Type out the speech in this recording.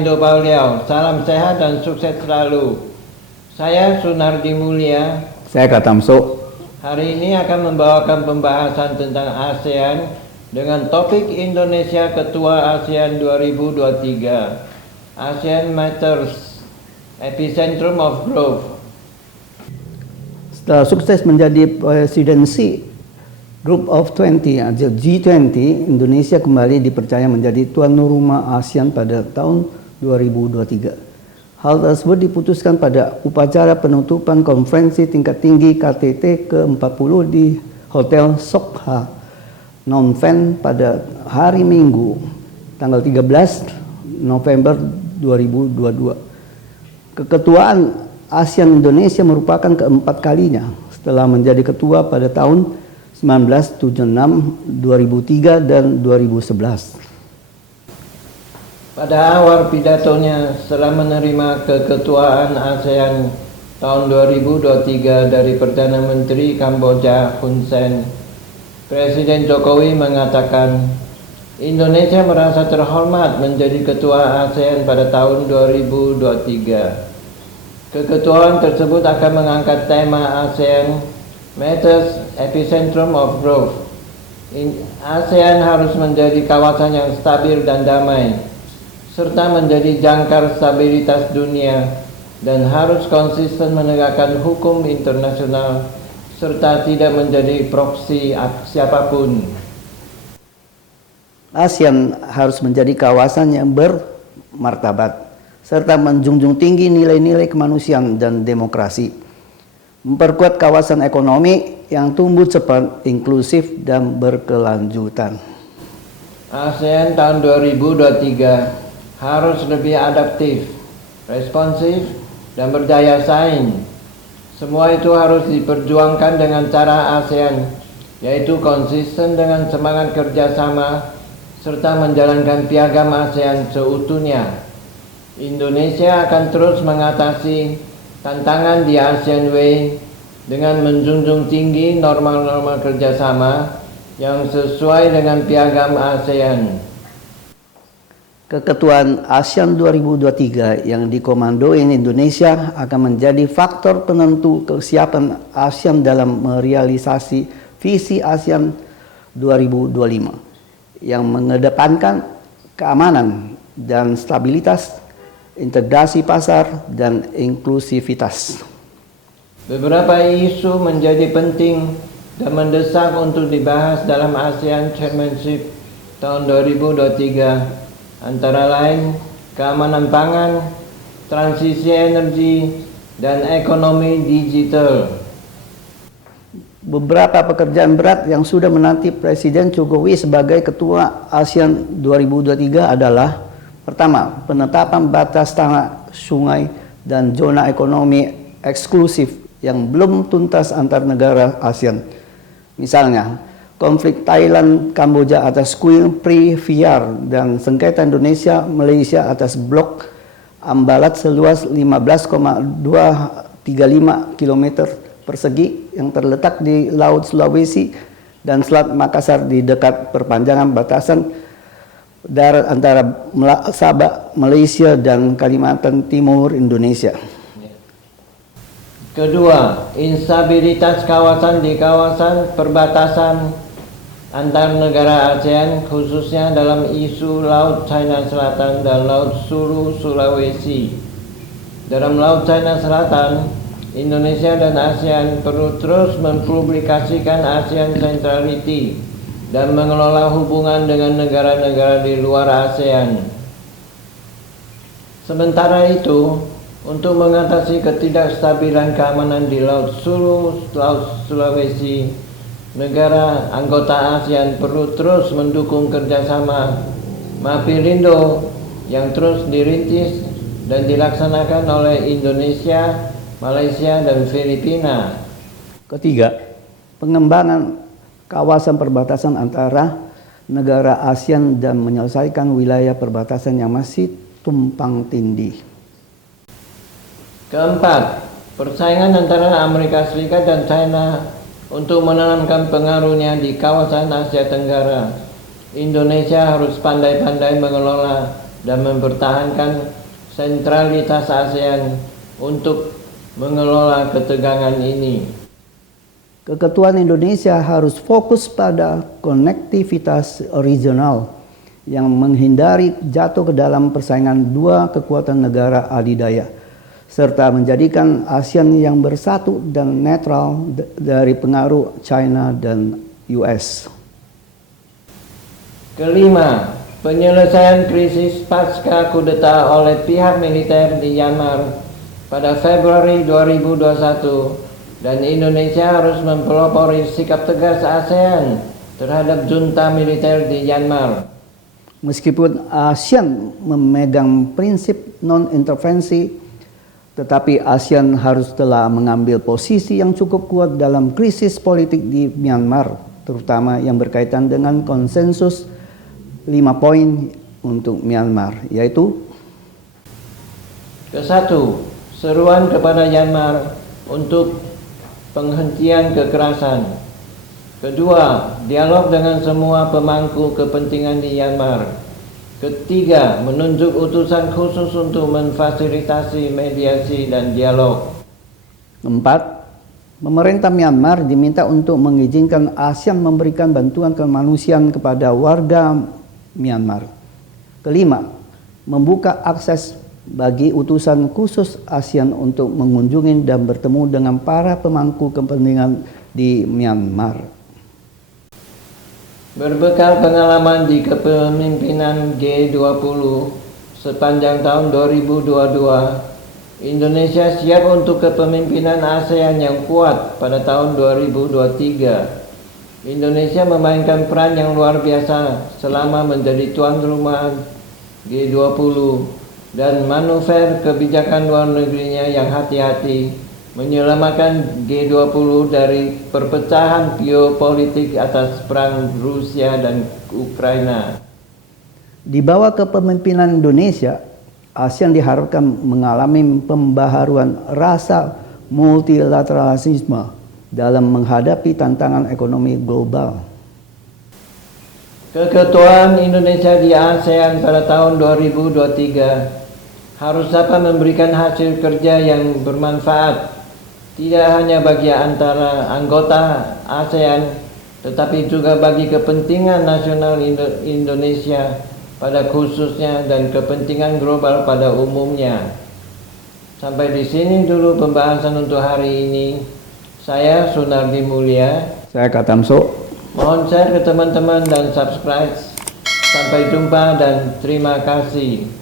Indo Pauliau, salam sehat dan sukses selalu. Saya Sunardi Mulia. Saya Katamso. Hari ini akan membawakan pembahasan tentang ASEAN dengan topik Indonesia Ketua ASEAN 2023. ASEAN Matters, Epicentrum of Growth. Setelah sukses menjadi presidensi Group of 20 atau G20, Indonesia kembali dipercaya menjadi tuan rumah ASEAN pada tahun 2023. Hal tersebut diputuskan pada upacara penutupan konferensi tingkat tinggi KTT ke-40 di Hotel Sokha, Phnom Penh pada hari Minggu, tanggal 13 November 2022. Keketuaan ASEAN Indonesia merupakan keempat kalinya setelah menjadi ketua pada tahun 1976, 2003, dan 2011. Pada awal pidatonya setelah menerima keketuaan ASEAN tahun 2023 dari Perdana Menteri Kamboja Hun Sen, Presiden Jokowi mengatakan Indonesia merasa terhormat menjadi ketua ASEAN pada tahun 2023. Keketuaan tersebut akan mengangkat tema ASEAN Matters, Epicentrum of Growth. ASEAN harus menjadi kawasan yang stabil dan damai, serta menjadi jangkar stabilitas dunia, dan harus konsisten menegakkan hukum internasional, serta tidak menjadi proksi siapapun. ASEAN harus menjadi kawasan yang bermartabat, serta menjunjung tinggi nilai-nilai kemanusiaan dan demokrasi. Memperkuat kawasan ekonomi yang tumbuh cepat, inklusif, dan berkelanjutan. ASEAN tahun 2023 harus lebih adaptif, responsif, dan berdaya saing. Semua itu harus diperjuangkan dengan cara ASEAN, yaitu konsisten dengan semangat kerjasama, serta menjalankan piagam ASEAN seutuhnya. Indonesia akan terus mengatasi tantangan di ASEAN Way dengan menjunjung tinggi norma-norma kerjasama yang sesuai dengan piagam ASEAN. Keketuaan ASEAN 2023 yang dikomandoin Indonesia akan menjadi faktor penentu kesiapan ASEAN dalam merealisasi visi ASEAN 2025 yang mengedepankan keamanan dan stabilitas, integrasi pasar, dan inklusivitas. Beberapa isu menjadi penting dan mendesak untuk dibahas dalam ASEAN Chairmanship tahun 2023, antara lain keamanan pangan, transisi energi, dan ekonomi digital. Beberapa pekerjaan berat yang sudah menanti Presiden Jokowi sebagai Ketua ASEAN 2023 adalah: pertama, penetapan batas tanah, sungai, dan zona ekonomi eksklusif yang belum tuntas antar negara ASEAN. Misalnya, konflik Thailand-Kamboja atas kuil Pri-Viar dan sengketa Indonesia-Malaysia atas blok Ambalat seluas 15,235 km persegi yang terletak di Laut Sulawesi dan Selat Makassar di dekat perpanjangan batasan darat antara Sabah, Malaysia, dan Kalimantan Timur, Indonesia. Kedua, instabilitas kawasan di kawasan perbatasan antar negara ASEAN, khususnya dalam isu Laut China Selatan dan Laut Sulu Sulawesi. Dalam Laut China Selatan, Indonesia dan ASEAN perlu terus mempublikasikan ASEAN Centrality dan mengelola hubungan dengan negara-negara di luar ASEAN. Sementara itu, untuk mengatasi ketidakstabilan keamanan di Laut Sulu, Laut Sulawesi, negara anggota ASEAN perlu terus mendukung kerjasama Mapirindo yang terus dirintis dan dilaksanakan oleh Indonesia, Malaysia, dan Filipina. Ketiga, pengembangan kawasan perbatasan antara negara ASEAN dan menyelesaikan wilayah perbatasan yang masih tumpang tindih. Keempat, persaingan antara Amerika Serikat dan China untuk menanamkan pengaruhnya di kawasan Asia Tenggara. Indonesia harus pandai-pandai mengelola dan mempertahankan sentralitas ASEAN untuk mengelola ketegangan ini. Keketuaan Indonesia harus fokus pada konektivitas regional yang menghindari jatuh ke dalam persaingan dua kekuatan negara adidaya, serta menjadikan ASEAN yang bersatu dan netral dari pengaruh China dan US. Kelima, penyelesaian krisis pasca kudeta oleh pihak militer di Myanmar pada Februari 2021 dan Indonesia harus mempelopori sikap tegas ASEAN terhadap junta militer di Myanmar. Meskipun ASEAN memegang prinsip non-intervensi, tetapi ASEAN harus telah mengambil posisi yang cukup kuat dalam krisis politik di Myanmar, terutama yang berkaitan dengan konsensus 5 poin untuk Myanmar, yaitu: Ke-1, seruan kepada Myanmar untuk penghentian kekerasan. Kedua, dialog dengan semua pemangku kepentingan di Myanmar. Ketiga, menunjuk utusan khusus untuk memfasilitasi mediasi dan dialog. 4, pemerintah Myanmar diminta untuk mengizinkan ASEAN memberikan bantuan kemanusiaan kepada warga Myanmar. Kelima, membuka akses bagi utusan khusus ASEAN untuk mengunjungi dan bertemu dengan para pemangku kepentingan di Myanmar. Berbekal pengalaman di kepemimpinan G20 sepanjang tahun 2022, Indonesia siap untuk kepemimpinan ASEAN yang kuat pada tahun 2023. Indonesia memainkan peran yang luar biasa selama menjadi tuan rumah G20 dan manuver kebijakan luar negerinya yang hati-hati menyelamatkan G20 dari perpecahan geopolitik atas perang Rusia dan Ukraina. Di bawah kepemimpinan Indonesia, ASEAN diharapkan mengalami pembaharuan rasa multilateralisme dalam menghadapi tantangan ekonomi global. Keketuaan Indonesia di ASEAN pada tahun 2023 harus dapat memberikan hasil kerja yang bermanfaat tidak hanya bagi antara anggota ASEAN, tetapi juga bagi kepentingan nasional Indonesia pada khususnya dan kepentingan global pada umumnya. Sampai di sini dulu pembahasan untuk hari ini. Saya Sunardi Mulia. Saya Katamso. Mohon share ke teman-teman dan subscribe. Sampai jumpa dan terima kasih.